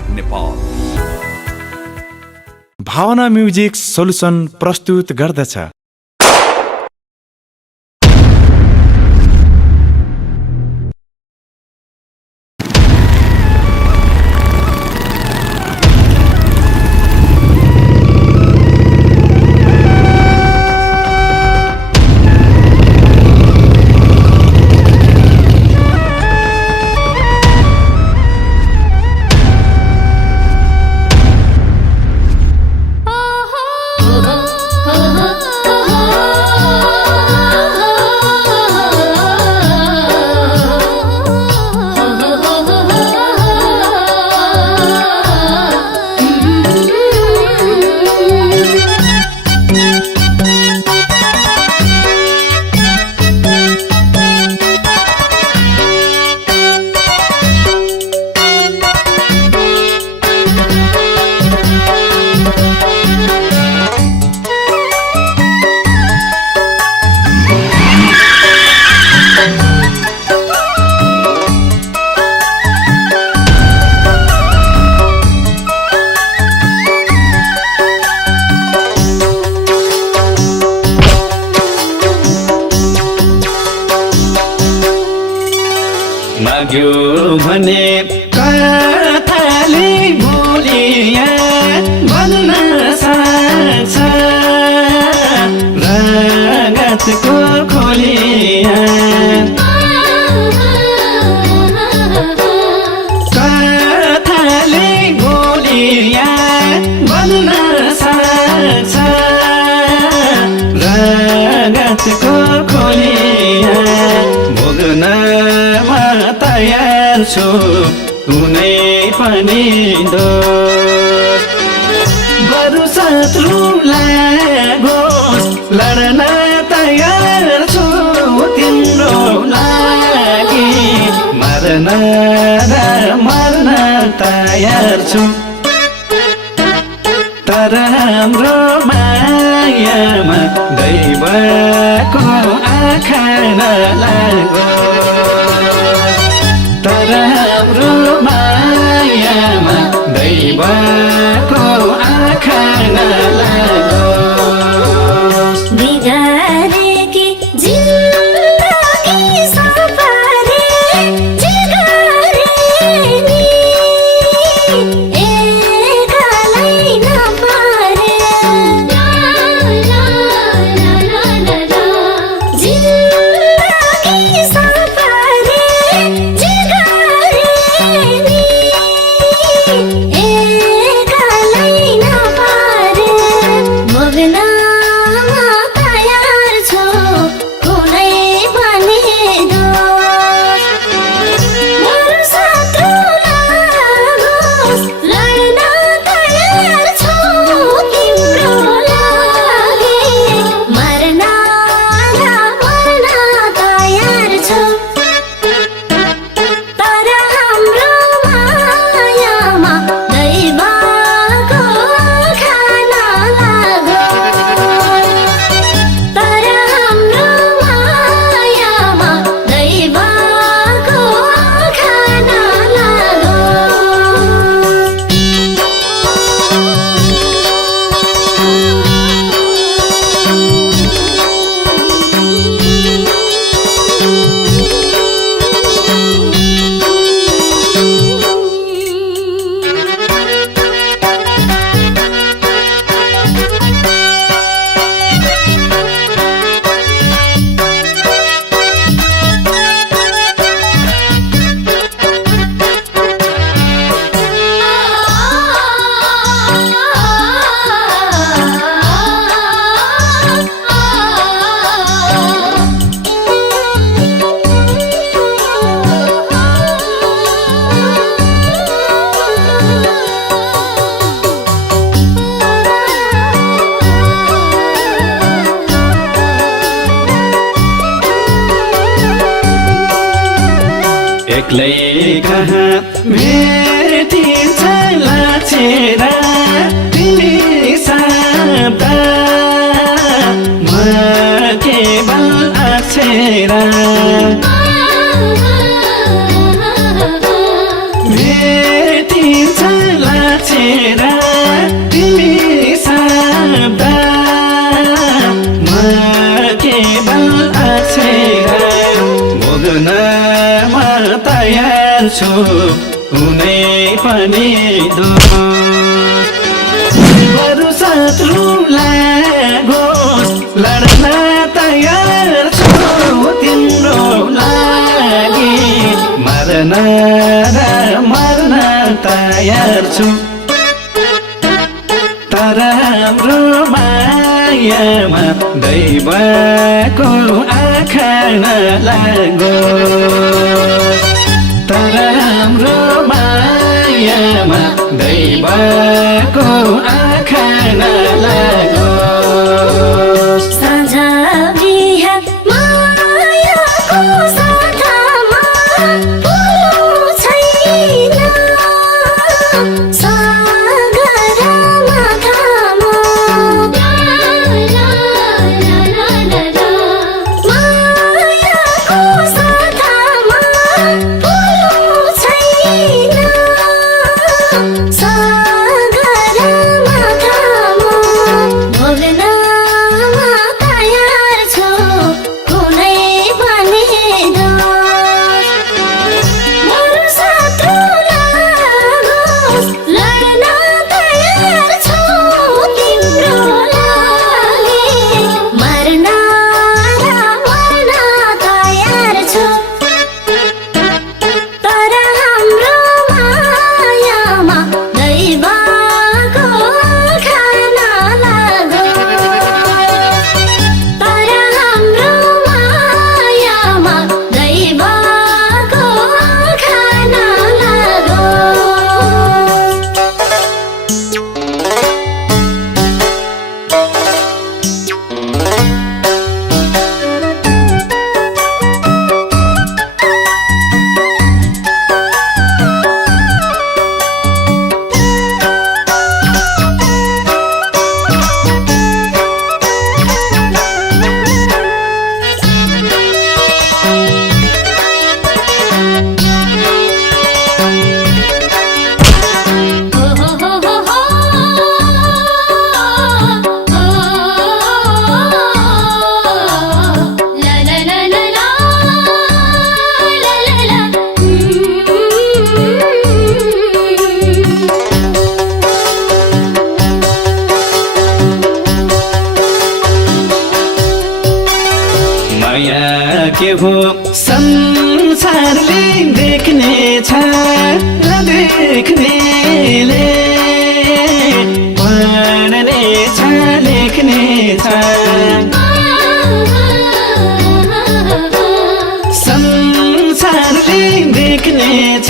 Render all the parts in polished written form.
Music Nepal. भावना music solution प्रस्तुत गर्दछ। माग्यो भने कथाले बोलिया भन्न सक्छ रगतको खोलिया कथाले बोलिया भन्न सक्छ रगतको खोलिया भोग्न तयार छु कुनै पनि दोष बरु शत्रु लागोस् लड्न तयार छु तिम्रो लागि मर्न र मर्न तयार छु तर हाम्रो मायामा दैवको आँखा नलागो तर हाम्रो मायामा दैवको आँखा नलागोस् बिगारेकी जिन्दगी सफारी जिगारे नि एकलै नपारे जिन्दगी सफारी जिगारे नि एकलै नपारे मग्नमा तयार छु कुनै पनि दोष बरु शत्रु लागोस् लड्न तयार छु तिम्रो लागि मर्न र मर्न तयार छु तर हाम्रो मायामा दैवको आँखा नलागोस् तर हाम्रो मायामा दैवको आँखा एक्लै कहाँ भेटिन्छ लाछेर तिमी शब्द म केवल अक्षर भेटिन्छ तयार छु हुनै पनि दोष बरु शत्रु लागोस् लड्न तयार छु तिम्रो लागि मर्न र मर्न तयार छु तर हाम्रो मायामा दैवको आँखा नलागोस् तर हाम्रो मायामा दैवको आँखा नलागोस् साँझ बिहान मायाको साथमा बोल्नु छैन सागरमा थामा मायाको साथमा बोल्नु छैन सागरमा थामा भोग्नमा तयार छु कुनै पनि दोष बरु शत्रु लागोस् लड्न तयार छु तिम्रो लागि मर्न र मर्न तयार छु तर हाम्रो मायामा दैवको आँखा नलागोस् तर हाम्रो मायामा दैवको आँखा नलागोस् माया के हो संसारले देख्ने छ र देख्नेले पढ्ने छ लेख्ने छ संसारले देख्ने छ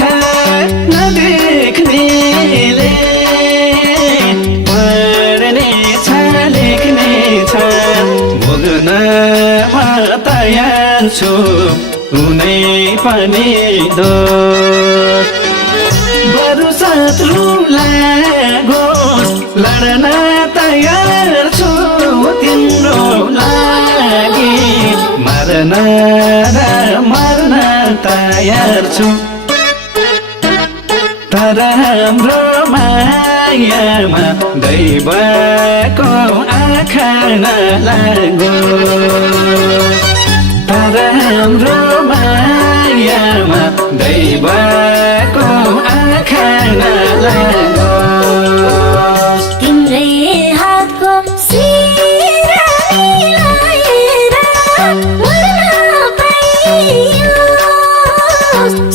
नदेख्नेले पढ्ने छ लेख्ने छ भोग्न तयार छु हुनै पनि दोष बरु शत्रु लागोस् लड्न तयार छु तिम्रो लागि मर्न र मर्न तयार छु तर हाम्रो मायामा दैवको आँखा नलागोस् तर हाम्रो मायामा दैवको आँखा नलागोस् तिम्रै हातको सिरा मिलाएर मर्न पाइयोस्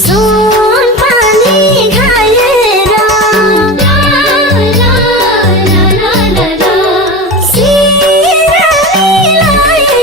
सुन पानी खाएर सिरा मिलाएर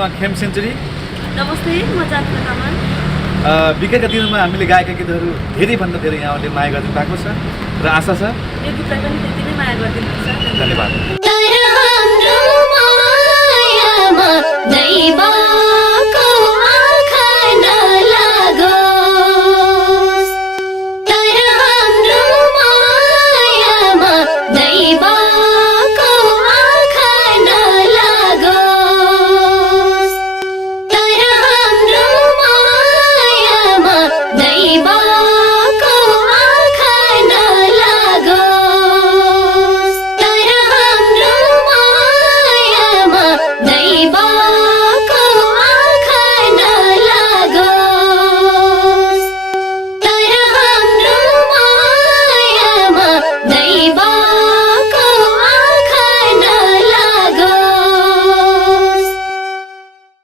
म खेम सेन्चुरी। नमस्ते, म जात्रा कमान। विगतका दिनमा हामीले गाएका गीतहरू धेरैभन्दा धेरै यहाँहरूले माया गरिदिनु भएको छ र आशा छ यो गीतलाई पनि त्यति नै माया गरिदिनुहुन्छ। धन्यवाद। तर